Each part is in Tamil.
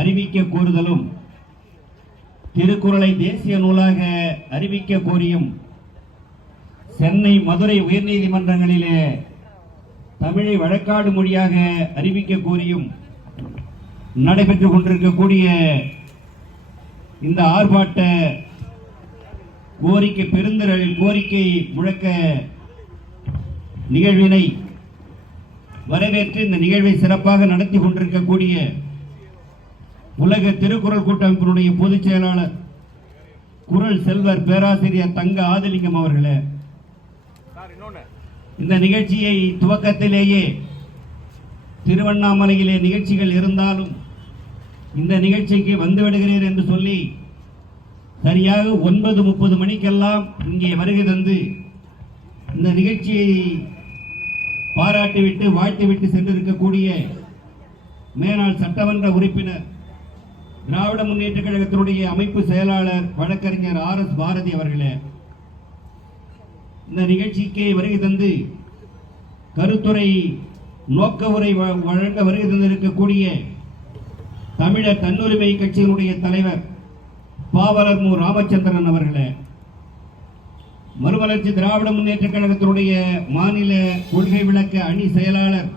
அறிவிக்க கோருதலும் திருக்குறளை தேசிய நூலாக அறிவிக்க கோரியும் சென்னை மதுரை உயர்நீதிமன்றங்களிலே தமிழை வழக்காடு மொழியாக அறிவிக்க கோரியும் நடைபெற்றுக் கொண்டிருக்கக்கூடிய இந்த ஆர்ப்பாட்ட கோரிக்கை பெருந்திரளில் கோரிக்கை முழக்க நிகழ்வினை வரவேற்று இந்த நிகழ்வை சிறப்பாக நடத்தி கொண்டிருக்கக்கூடிய உலக திருக்குறள் கூட்டமைப்பினுடைய பொதுச் செயலாளர் குறள் செல்வர் பேராசிரியர் தங்க ஆதிலிங்கம் அவர்களே, இந்த நிகழ்ச்சியை துவக்கத்திலேயே திருவண்ணாமலையிலே நிகழ்ச்சிகள் இருந்தாலும் இந்த நிகழ்ச்சிக்கு வந்துவிடுகிறேன் என்று சொல்லி சரியாக 9:30 மணிக்கெல்லாம் இங்கே வருகை தந்து இந்த நிகழ்ச்சியை பாராட்டிவிட்டு வாழ்த்திவிட்டு சென்றிருக்கக்கூடிய மேனாள் சட்டமன்ற உறுப்பினர் திராவிட முன்னேற்ற கழகத்தினுடைய அமைப்பு செயலாளர் வழக்கறிஞர் RS பாரதி அவர்களே, இந்த நிகழ்ச்சிக்கு வருகை தந்து கருத்துரை நோக்க உரை வழங்க வருகை தந்திருக்கக்கூடிய தமிழர் தன்னுரிமை கட்சியினுடைய தலைவர் பாவலர் மு ராமச்சந்திரன் அவர்களே, மறுமலர்ச்சி திராவிட முன்னேற்ற கழகத்தினுடைய மாநில கொள்கை விளக்க அணி செயலாளர்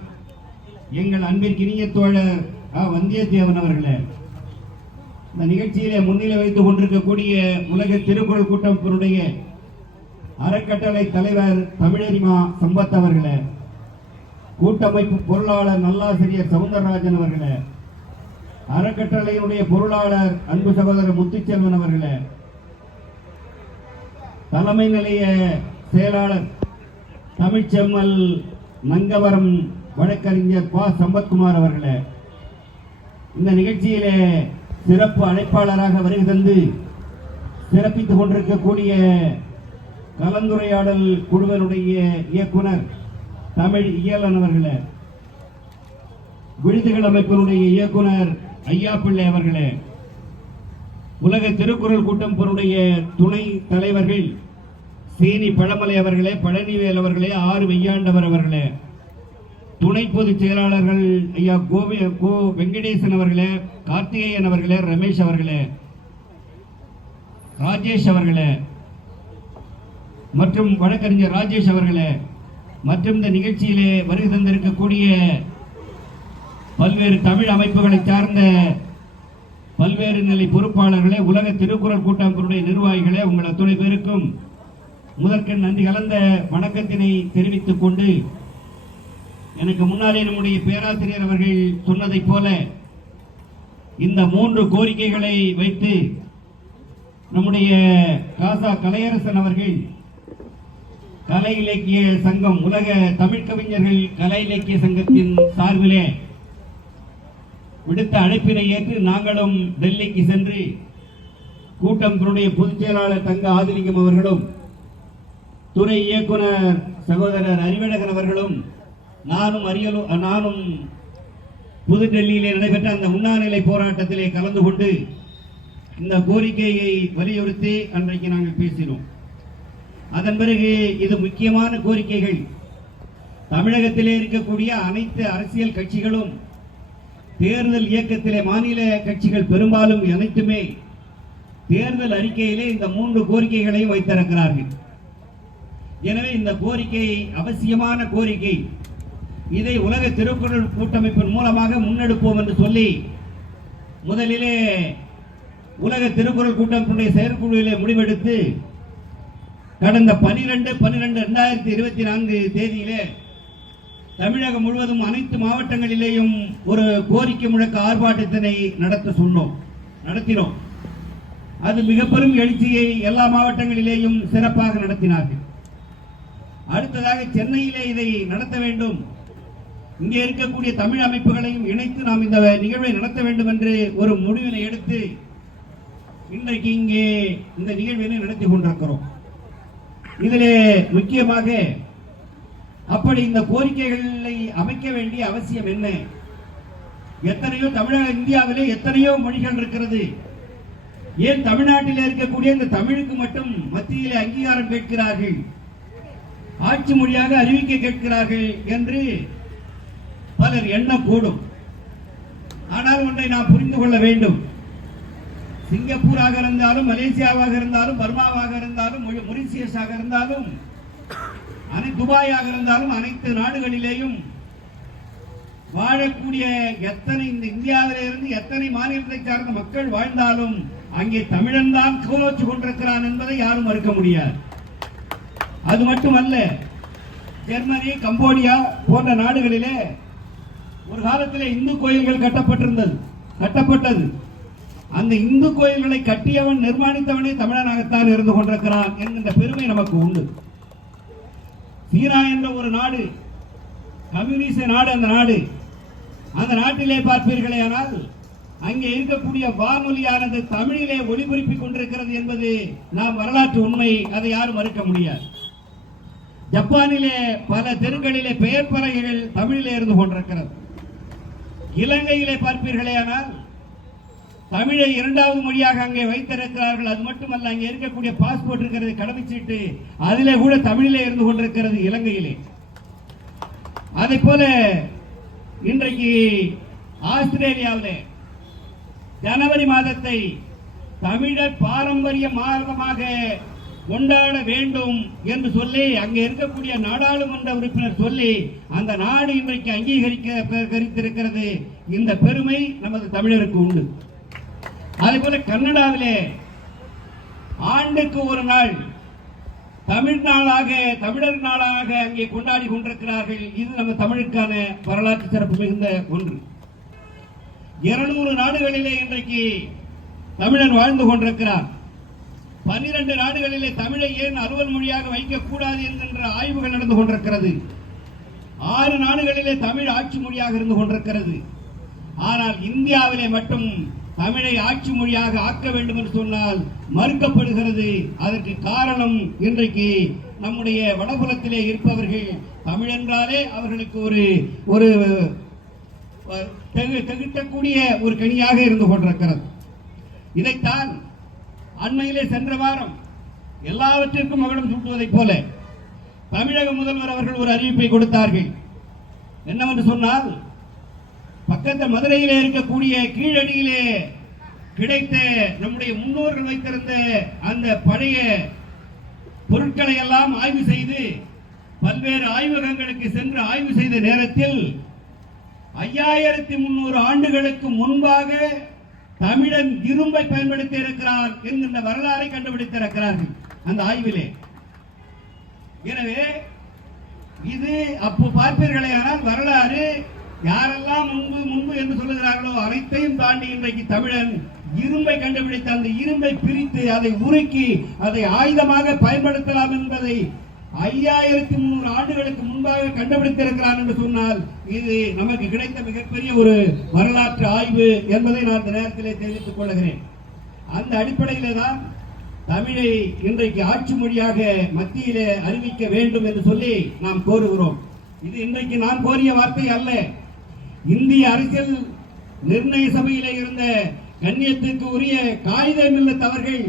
எங்கள் அன்பிற்கினிய தோழர் வந்தியத்தேவன் அவர்களே, இந்த நிகழ்ச்சியிலே முன்னிலை வைத்துக் கொண்டிருக்கக்கூடிய உலக திருக்குறள் கூட்டமைப்பினுடைய அறக்கட்டளை தலைவர் தமிழறிமா சம்பத் அவர்களே, கூட்டமைப்பு பொருளாளர் நல்லாசிரியர் சவுந்தரராஜன் அவர்களே, அறக்கட்டளையினுடைய பொருளாளர் அன்பு சகோதரர் முத்துச்செல்வன் அவர்களே, தலைமை நிலைய செயலாளர் தமிழ்ச்செம்மல் நங்கவரம் வழக்கறிஞர் ப சம்பத்குமார் அவர்களே, இந்த நிகழ்ச்சியிலே சிறப்பு அழைப்பாளராக வருகை தந்து சிறப்பித்துக் கொண்டிருக்கக்கூடிய கலந்துரையாடல் குழுவினுடைய இயக்குனர் தமிழ் இயலன் அவர்களே, விடுதிகள் அமைப்பினுடைய இயக்குனர் ஐயா பிள்ளை அவர்களே, உலக திருக்குறள் கூட்டமைப்பினுடைய துணை தலைவர்கள் சீனி பழமலை அவர்களே, பழனிவேல் அவர்களே, ஆறு வெய்யாண்டவர் அவர்களே, துணை பொதுச் செயலாளர்கள் ஐயா கோ வெங்கடேசன் அவர்களே, கார்த்திகேயன் அவர்களே, ரமேஷ் அவர்களே, ராஜேஷ் அவர்களே மற்றும் வழக்கறிஞர் ராஜேஷ் அவர்களே, மற்றும் இந்த நிகழ்ச்சியிலே வருகை தந்திருக்கக்கூடிய பல்வேறு தமிழ் அமைப்புகளை சார்ந்த பல்வேறு நிலை பொறுப்பாளர்களே, உலக திருக்குறள் கூட்டமைப்பினுடைய நிர்வாகிகளே, உங்கள் அத்துணை பேருக்கும் முதற்கண் நன்றி கலந்த வணக்கத்தினை தெரிவித்துக் கொண்டு, எனக்கு முன்னாலே நம்முடைய பேராசிரியர் அவர்கள் சொன்னதைப் போல இந்த 3 கோரிக்கைகளை வைத்து நம்முடைய காசா கலையரசன் அவர்கள் கலை இலக்கிய சங்கம், உலக தமிழ் கவிஞர்கள் கலை இலக்கிய சங்கத்தின் சார்பிலே விடுத்த அழைப்பினை ஏற்று நாங்களும் டெல்லிக்கு சென்று கூட்டமைப்பினுடைய பொதுச் செயலாளர் தங்க ஆதிலிங்கம் அவர்களும் துறை இயக்குனர் சகோதரர் அறிவழகன் அவர்களும் நானும் புதுடெல்லியிலே நடைபெற்ற அந்த உண்ணாநிலை போராட்டத்திலே கலந்து கொண்டு இந்த கோரிக்கையை வலியுறுத்தி அன்றைக்கு நாங்கள் பேசினோம். அதன் பிறகு இது முக்கியமான கோரிக்கைகள். தமிழகத்திலே இருக்கக்கூடிய அனைத்து அரசியல் கட்சிகளும் தேர்தல் இயக்கத்திலே மாநில கட்சிகள் பெரும்பாலும் அனைத்துமே தேர்தல் அறிக்கையிலே இந்த 3 கோரிக்கைகளையும் வைத்திருக்கிறார்கள். எனவே இந்த கோரிக்கை அவசியமான கோரிக்கை. இதை உலக திருக்குறள் கூட்டமைப்பின் மூலமாக முன்னெடுப்போம் என்று சொல்லி முதலிலே உலக திருக்குறள் கூட்டமைப்பினுடைய செயற்குழுவிலே முடிவெடுத்து கடந்த 12/12/2024 தேதியிலே தமிழகம் முழுவதும் அனைத்து மாவட்டங்களிலேயும் ஒரு கோரிக்கை முழக்க ஆர்ப்பாட்டத்தினை நடத்தினோம். அது மிக பெரும் எழுச்சியை எல்லா மாவட்டங்களிலேயும் சிறப்பாக நடத்தினார்கள். அடுத்ததாக சென்னையிலே இதை நடத்த வேண்டும், இங்கே இருக்கக்கூடிய தமிழ் அமைப்புகளையும் இணைத்து நாம் இந்த நிகழ்வை நடத்த வேண்டும் என்று ஒரு முடிவினை எடுத்து இன்றைக்கு இங்கே இந்த நிகழ்வினை நடத்தி கொண்டிருக்கிறோம். இதிலே முக்கியமாக அப்படி இந்த கோரிக்கைகளை அமைக்க வேண்டிய அவசியம் என்ன? எத்தனையோ இந்தியாவிலே எத்தனையோ மொழிகள் இருக்கிறது. ஏன் தமிழ்நாட்டில் இருக்கக்கூடிய இந்த தமிழுக்கு மட்டும் மத்தியிலே அங்கீகாரம் கேட்கிறார்கள், ஆட்சி மொழியாக அறிவிக்க கேட்கிறார்கள் என்று பலர் எண்ணக்கூடும். ஆனால் ஒன்றை நாம் புரிந்து கொள்ள வேண்டும். சிங்கப்பூராக இருந்தாலும், மலேசியாவாக இருந்தாலும், பர்மாவாக இருந்தாலும், மொரிசியஸாக இருந்தாலும், துபாயாக இருந்தாலும், அனைத்து நாடுகளிலேயும் வாழக்கூடிய எத்தனை இந்த இந்தியாவிலிருந்து எத்தனை மாநிலத்தை சார்ந்த மக்கள் வாழ்ந்தாலும் அங்கே தமிழன் தான் கோலோச்சு கொண்டிருக்கிறான் என்பதை யாரும் மறுக்க முடியாது. அது மட்டுமல்ல, ஜெர்மனி, கம்போடியா போன்ற நாடுகளிலே ஒரு காலத்திலே இந்து கோயில்கள் கட்டப்பட்டது. அந்த இந்து கோயில்களை கட்டியவன், நிர்மாணித்தவனே தமிழனாகத்தான் இருந்து கொண்டிருக்கிறான் என்கின்ற பெருமை நமக்கு உண்டு. சீனா என்ற ஒரு நாடு, கம்யூனிச நாடு, அந்த நாட்டிலே பார்ப்பீர்களே ஆனால் அங்கே இருக்கக்கூடிய வானொலியானது தமிழிலே ஒளிபரப்பிக் கொண்டிருக்கிறது என்பது நாம் வரலாற்று உண்மை, அதை யாரும் மறுக்க முடியாது. ஜப்பானிலே பல தெருக்களிலே பெயர் பலகைகள் தமிழிலே இருந்து கொண்டிருக்கிறது. இலங்கையிலே பார்ப்பீர்களே ஆனால் தமிழை இரண்டாவது மொழியாக அங்கே வைத்திருக்கிறார்கள். அது மட்டுமல்ல, அங்கே இருக்கக்கூடிய பாஸ்போர்ட் இருக்கிறது, கடமைச்சீட்டு, அதிலே கூட தமிழிலே இருந்து கொண்டிருக்கிறது இலங்கையிலே. அதை போல இன்றைக்கு ஆஸ்திரேலியாவிலே ஜனவரி மாதத்தை தமிழர் பாரம்பரிய மாதமாக கொண்டாட வேண்டும் என்று சொல்லி அங்கே இருக்கக்கூடிய நாடாளுமன்ற உறுப்பினர் சொல்லி அந்த நாடு இன்றைக்கு அங்கீகரித்திருக்கிறது. இந்த பெருமை நமது தமிழருக்கு உண்டு. அதே போல கன்னடாவிலே ஆண்டுக்கு ஒரு நாள் தமிழ் நாளாக, தமிழர் நாளாக அங்கே கொண்டாடி கொண்டிருக்கிறார்கள். இது நம்ம தமிழுக்கான வரலாற்று சிறப்பு மிகுந்த ஒன்று. 200 நாடுகளிலே இன்றைக்கு தமிழன் வாழ்ந்து கொண்டிருக்கிறார். 12 நாடுகளிலே தமிழை ஏன் அலுவல் மொழியாக வைக்கக்கூடாது என்கின்ற ஆய்வுகள் நடந்து கொண்டிருக்கிறது. 6 நாடுகளிலே தமிழ் ஆட்சி மொழியாக இருந்து கொண்டிருக்கிறது. ஆனால் இந்தியாவிலே மட்டும் தமிழை ஆட்சி மொழியாக ஆக்க வேண்டும் என்று சொன்னால் மறுக்கப்படுகிறது. அதற்கு காரணம், இன்றைக்கு நம்முடைய வடபுலத்திலே இருப்பவர்கள் தமிழ் என்றாலே அவர்களுக்கு ஒரு திகட்டக்கூடிய ஒரு கனியாக இருந்து கொண்டிருக்கிறது. இதைத்தான் அண்மையிலே சென்ற வாரம் எல்லாவற்றிற்கும் மகுடம் சூட்டுவதைப் போல தமிழக முதல்வர் அவர்கள் ஒரு அறிவிப்பை கொடுத்தார்கள். என்னவென்று சொன்னால், பக்கத்து மதுரையிலே இருக்கக்கூடிய கீழடியிலே கிடைத்த நம்முடைய முன்னோர்கள் வைத்திருந்த அந்த பழைய பொருட்களை எல்லாம் ஆய்வு செய்து பல்வேறு ஆய்வகங்களுக்கு சென்று ஆய்வு செய்த நேரத்தில் 5300 ஆண்டுகளுக்கு முன்பாக தமிழன் இரும்பை பயன்படுத்தி இருக்கிறார் என்கின்ற வரலாறை கண்டுபிடித்திருக்கிறார்கள் அந்த ஆய்விலே. எனவே இது அப்போ பார்ப்பீர்களே, ஆனால் வரலாறு யாரெல்லாம் முன்பு என்று சொல்லுகிறார்களோ அனைத்தையும் தாண்டி இன்றைக்கு தமிழன் இரும்பை கண்டுபிடித்து அந்த இரும்பை பிரித்து அதை உருக்கி அதை ஆயுதமாக பயன்படுத்தலாம் என்பதை 5300 ஆண்டுகளுக்கு முன்பாக கண்டுபிடித்திருக்கிறார் என்று சொன்னால் இது நமக்கு கிடைத்த மிகப்பெரிய ஒரு வரலாற்று ஆய்வு என்பதை நான் இந்த நேரத்திலே தெரிவித்துக் கொள்கிறேன். அந்த அடிப்படையிலே தான் தமிழை இன்றைக்கு ஆட்சி மொழியாக மத்தியிலே அறிவிக்க வேண்டும் என்று சொல்லி நாம் கோருகிறோம். இது இன்றைக்கு நான் கோரிய வார்த்தை அல்ல. இந்திய அரசியல் நிர்ணய சபையிலே இருந்த கண்ணியத்திற்கு உரிய காகிதம் இல்லத்தவர்கள்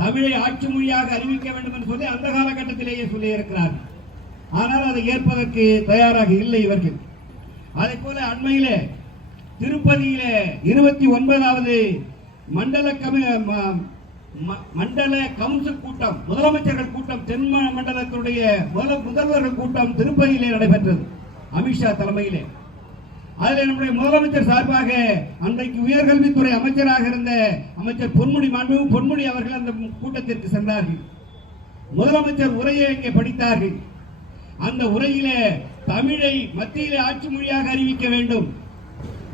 தமிழை ஆட்சி மொழியாக அறிவிக்க வேண்டும் என்று சொல்லி அந்த காலகட்டத்திலேயே சொல்லி இருக்கிறார்கள். ஆனால் அதை ஏற்பதற்கு தயாராக இல்லை இவர்கள். அதே போல அண்மையிலே திருப்பதியிலே 29வது மண்டல கவுன்சில் கூட்டம், முதலமைச்சர்கள் கூட்டம், தென் மண்டலத்துடைய முதல்வர்கள் கூட்டம் திருப்பதியிலே நடைபெற்றது, அமித்ஷா தலைமையிலே. அதில் நம்முடைய முதலமைச்சர் சார்பாக அன்றைக்கு உயர்கல்வித்துறை அமைச்சராக இருந்த அமைச்சர் பொன்முடி அவர்கள் அந்த கூட்டத்திற்கு சென்றார்கள். முதலமைச்சர் உரையை அங்கே படித்தார்கள். அந்த உரையிலே தமிழை மத்தியிலே ஆட்சி மொழியாக அறிவிக்க வேண்டும்,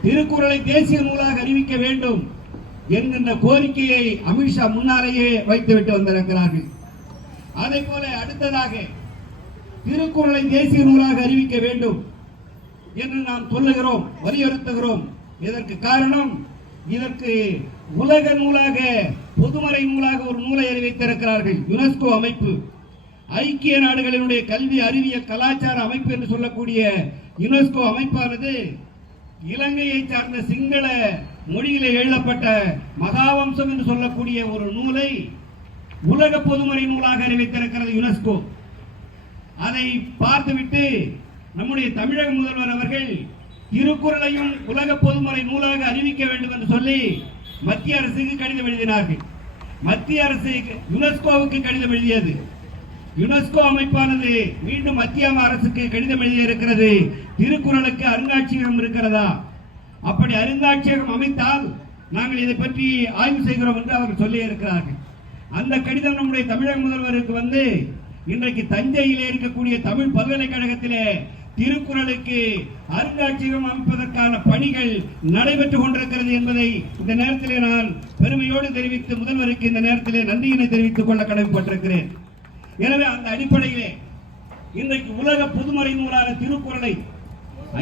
திருக்குறளை தேசிய நூலாக அறிவிக்க வேண்டும் என்கின்ற கோரிக்கையை அமித்ஷா முன்னாலேயே வைத்துவிட்டு வந்திருக்கிறார்கள். அதே போல அடுத்ததாக திருக்குறளை தேசிய நூலாக அறிவிக்க வேண்டும் என்று நாம் சொல்லுகிறோம், வலியுறுத்துகிறோம். இதற்கு காரணம், இதற்கு உலக நூலாக, பொதுமறை நூலாக ஒரு நூலை அறிவித்திருக்கிறார்கள் யுனெஸ்கோ அமைப்பு. ஐக்கிய நாடுகளினுடைய கல்வி, அறிவியல், கலாச்சார அமைப்பு என்று சொல்லக்கூடிய யுனெஸ்கோ அமைப்பானது இலங்கையை சார்ந்த சிங்கள மொழியிலே எழுதப்பட்ட மகாவம்சம் என்று சொல்லக்கூடிய ஒரு நூலை உலக பொதுமறை நூலாக அறிவித்திருக்கிறது யுனெஸ்கோ. அதை பார்த்துவிட்டு நம்முடைய தமிழக முதல்வர் அவர்கள் திருக்குறளையும் உலக பொதுமறை நூலாக அறிவிக்க வேண்டும் என்று சொல்லி மத்திய அரசுக்கு கடிதம் எழுதினார்கள். மத்திய அரசு யுனெஸ்கோவுக்கு கடிதம் எழுதியது. யுனெஸ்கோ அமைப்பானது மீண்டும் மத்திய அரசுக்கு கடிதம் எழுதியிருக்கிறது. திருக்குறளுக்கு அருங்காட்சியகம் இருக்கிறதா? அப்படி அருங்காட்சியகம் அமைத்தால் நாங்கள் இதை பற்றி ஆய்வு செய்கிறோம் என்று அவர்கள் சொல்லி இருக்கிறார்கள். அந்த கடிதம் நம்முடைய தமிழக முதல்வருக்கு வந்து இன்றைக்கு தஞ்சையிலே இருக்கக்கூடிய தமிழ் பல்கலைக்கழகத்திலே திருக்குறளுக்கு அருங்காட்சியகம் அமைப்பதற்கான பணிகள் நடைபெற்றுக் கொண்டிருக்கிறது என்பதை இந்த நேரத்திலே நான் பெருமையோடு தெரிவித்து முதல்வருக்கு இந்த நேரத்திலே நன்றியினை தெரிவித்துக் கொள்ள கடமைப்பட்டிருக்கிறேன். எனவே அந்த அடிப்படையிலே இன்றைக்கு உலக பொதுமறை நூலான திருக்குறளை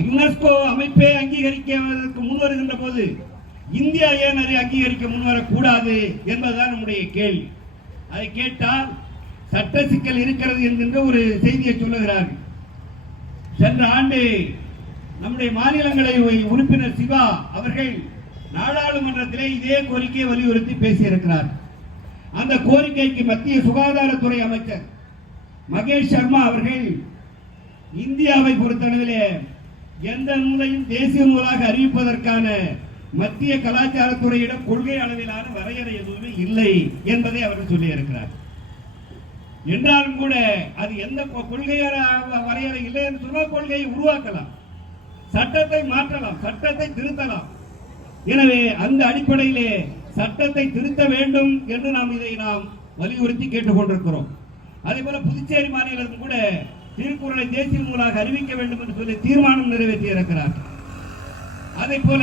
யுனெஸ்கோ அமைப்பே அங்கீகரிக்க முன்வருகின்ற போது இந்தியா ஏன் அதை அங்கீகரிக்க முன்வரக்கூடாது என்பதுதான் நம்முடைய கேள்வி. அதை கேட்டால் சட்ட சிக்கல் இருக்கிறது என்கின்ற ஒரு செய்தியை சொல்லுகிறார்கள். சென்ற ஆண்டு நம்முடைய மாநிலங்களவை உறுப்பினர் சிவா அவர்கள் நாடாளுமன்றத்திலே இதே கோரிக்கையை வலியுறுத்தி பேசியிருக்கிறார். அந்த கோரிக்கைக்கு மத்திய சுகாதாரத்துறை அமைச்சர் மகேஷ் சர்மா அவர்கள் இந்தியாவை பொறுத்தளவிலே எந்த நூலையும் தேசிய நூலாக அறிவிப்பதற்கான மத்திய கலாச்சாரத்துறையிடம் கொள்கை அளவிலான வரையறை எதுவுமே இல்லை என்பதை அவர்கள் சொல்லி இருக்கிறார். என்றாலும் கூட அது எந்த கொள்கையான வரையறை இல்லை என்று சொன்னால் கொள்கையை உருவாக்கலாம், சட்டத்தை மாற்றலாம், சட்டத்தை திருத்தலாம். எனவே அந்த அடிப்படையிலே சட்டத்தை திருத்த வேண்டும் என்று இதை நாம் வலியுறுத்தி கேட்டுக் கொண்டிருக்கிறோம். அதே போல புதுச்சேரி மாநிலம் கூட திருக்குறளை தேசிய நூலாக அறிவிக்க வேண்டும் என்று சொல்லி தீர்மானம் நிறைவேற்றி இருக்கிறார். அதே போல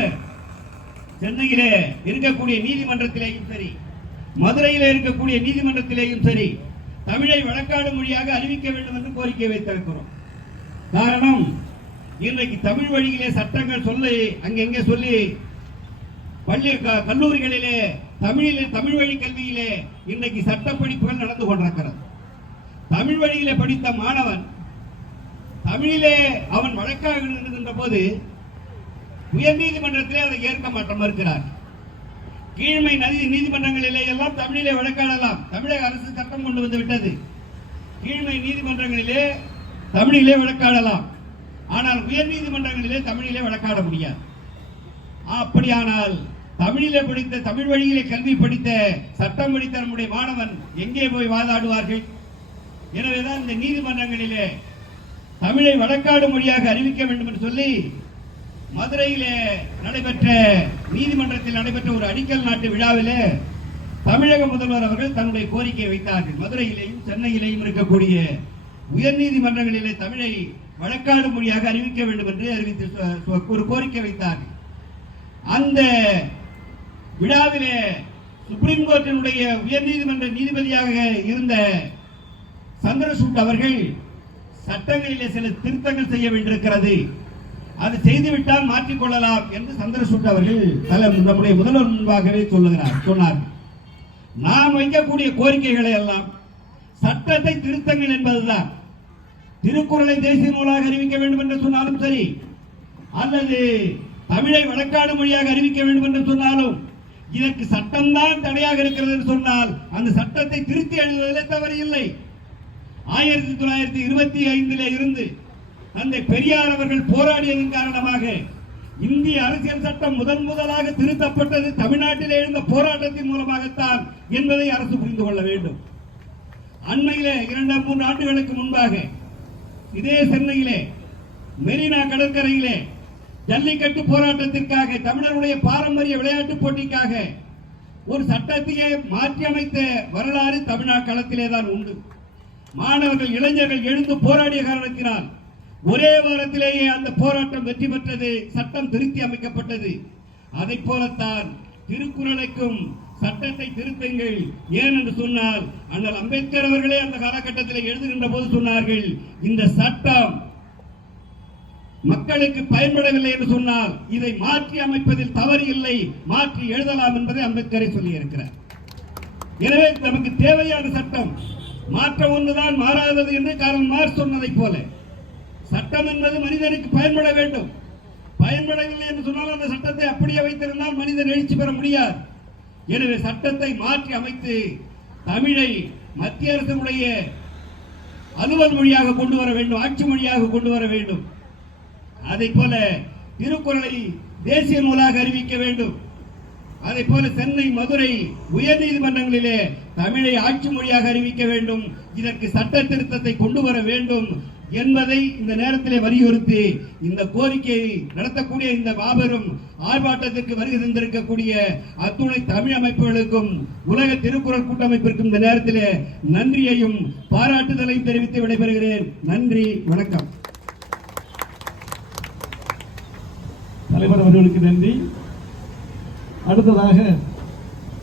சென்னையிலே இருக்கக்கூடிய நீதிமன்றத்திலேயும் சரி, மதுரையிலே இருக்கக்கூடிய நீதிமன்றத்திலேயும் சரி, தமிழை வழக்காடு மொழியாக அறிவிக்க வேண்டும் என்று கோரிக்கை வைத்திருக்கிறோம். காரணம், இன்றைக்கு தமிழ் வழியிலே சட்டங்கள் சொல்லி அங்கெங்கே சொல்லி பள்ளி கல்லூரிகளிலே தமிழ் வழி கல்வியிலே இன்றைக்கு சட்ட படிப்புகள் நடந்து கொண்டிருக்கிறது. தமிழ் வழியிலே படித்த மாணவன் தமிழிலே அவன் வழக்காக எழுதுகின்ற போது உயர் நீதிமன்றத்திலே அதை ஏற்க மாற்றம் இருக்கிறார். கீழ்மை நீதிமன்றங்களிலே எல்லாம் தமிழிலே வழக்காடலாம். தமிழக அரசு சட்டம் கொண்டு வந்து விட்டது. கீழ்மை நீதிமன்றங்களிலே தமிழிலே வழக்காடலாம். ஆனால் உயர் நீதிமன்றங்களிலே தமிழிலே வழக்காட முடியாது. அப்படியானால் தமிழிலே படித்த தமிழ் வழியிலே கல்வி படித்த சட்டம் படித்த நம்முடைய மாணவன் எங்கே போய் வாதாடுவார்கள்? எனவேதான் இந்த நீதிமன்றங்களிலே தமிழை வழக்காடு மொழியாக அறிவிக்க வேண்டும் என்று சொல்லி மதுரையிலே நடைபெற்ற நீதிமன்றத்தில் நடைபெற்ற ஒரு அடிக்கல் நாட்டு விழாவிலே தமிழக முதல்வர் அவர்கள் தன்னுடைய கோரிக்கையை வைத்தார்கள். மதுரையிலேயும் சென்னையிலேயும் இருக்கக்கூடிய உயர் நீதிமன்றங்களிலே தமிழை வழக்காடு மொழியாக அறிவிக்க வேண்டும் என்று அறிவித்து ஒரு கோரிக்கை வைத்தார்கள். அந்த விழாவிலே சுப்ரீம் கோர்ட்டினுடைய உயர் நீதிமன்ற நீதிபதியாக இருந்த சந்திரசூட் அவர்கள் சட்டங்களிலே சில திருத்தங்கள் செய்ய வேண்டியிருக்கிறது, அது செய்துவிட்டால் மாற்றிக்கொள்ளலாம் என்று சந்திரசூட் அவர்கள் நம்முடைய முதல்வர் முன்பாகவே சொன்னார். நாம் வைக்கக்கூடிய கோரிக்கைகளை எல்லாம் சட்டத்தை திருத்தங்கள் என்பதுதான். திருக்குறளை தேசிய நூலாக அறிவிக்க வேண்டும் என்று சொன்னாலும் சரி, அல்லது தமிழை வழக்காடு மொழியாக அறிவிக்க வேண்டும் என்று சொன்னாலும் இதற்கு சட்டம்தான் தடையாக இருக்கிறது என்று சொன்னால் அந்த சட்டத்தை திருத்தி எழுதுவதிலே தவறு இல்லை. 1925 இருந்து அந்த பெரியார் அவர்கள் போராடியதன் காரணமாக இந்திய அரசியல் சட்டம் முதலாக திருத்தப்பட்டது தமிழ்நாட்டில் எழுந்த போராட்டத்தின் மூலமாகத்தான் என்பதை அரசு புரிந்து கொள்ள வேண்டும். அண்மையிலே 2-3 ஆண்டுகளுக்கு முன்பாக இதே சென்னையிலே மெரினா கடற்கரையிலே ஜல்லிக்கட்டு போராட்டத்திற்காக தமிழருடைய பாரம்பரிய விளையாட்டு போட்டிக்காக ஒரு சட்டத்தையே மாற்றி அமைத்த வரலாறு தமிழ்நாடு களத்திலே தான் உண்டு. மாணவர்கள் இளைஞர்கள் எழுந்து போராடிய காரணத்தினால் ஒரே வாரத்திலேயே அந்த போராட்டம் வெற்றி பெற்றது, சட்டம் திருத்தி அமைக்கப்பட்டது. அதை போலத்தான் திருக்குறளுக்கும் சட்டத்தை திருத்தங்கள். ஏன் என்று சொன்னால் அண்ணல் அம்பேத்கர் அவர்களே அந்த காலகட்டத்தில் எழுதுகின்ற போது சொன்னார்கள், இந்த சட்டம் மக்களுக்கு பயன்படவில்லை என்று சொன்னால் இதை மாற்றி அமைப்பதில் தவறு இல்லை, மாற்றி எழுதலாம் என்பதை அம்பேத்கரை சொல்லி இருக்கிறார். எனவே நமக்கு தேவையான சட்டம் மாற்றம் ஒன்றுதான் மாறாதது என்று கார்ல் மார்க்ஸ் சொன்னதை போல சட்டம் என்பது மனிதனுக்கு பயன்பட வேண்டும். பயன்படவில்லை என்று சொன்னால் அந்த சட்டத்தை அப்படியே வைத்திருந்தால் மனிதன் எழுச்சி பெற முடியாது. எனவே சட்டத்தை மாற்றி அமைத்து தமிழை மத்திய அரசுடைய அலுவல் மொழியாக கொண்டு வர வேண்டும், ஆட்சி மொழியாக கொண்டு வர வேண்டும். அதை போல திருக்குறளை தேசிய நூலாக அறிவிக்க வேண்டும். அதே போல சென்னை, மதுரை உயர் நீதிமன்றங்களிலே தமிழை ஆட்சி மொழியாக அறிவிக்க வேண்டும். இதற்கு சட்ட திருத்தத்தை கொண்டு வர வேண்டும் என்பதை இந்த நேரத்திலே வலியுறுத்தி இந்த கோரிக்கையை நடத்தக்கூடிய இந்த மாபெரும் ஆர்ப்பாட்டத்திற்கு வருகை தந்திருக்கக்கூடிய அத்துணை தமிழ் அமைப்புகளுக்கும் உலக திருக்குறள் கூட்டமைப்பிற்கும் இந்த நேரத்திலே நன்றியையும் பாராட்டுதலையும் தெரிவித்து விடைபெறுகிறேன். நன்றி, வணக்கம். தலைவர் அவர்களுக்கு நன்றி. அடுத்ததாக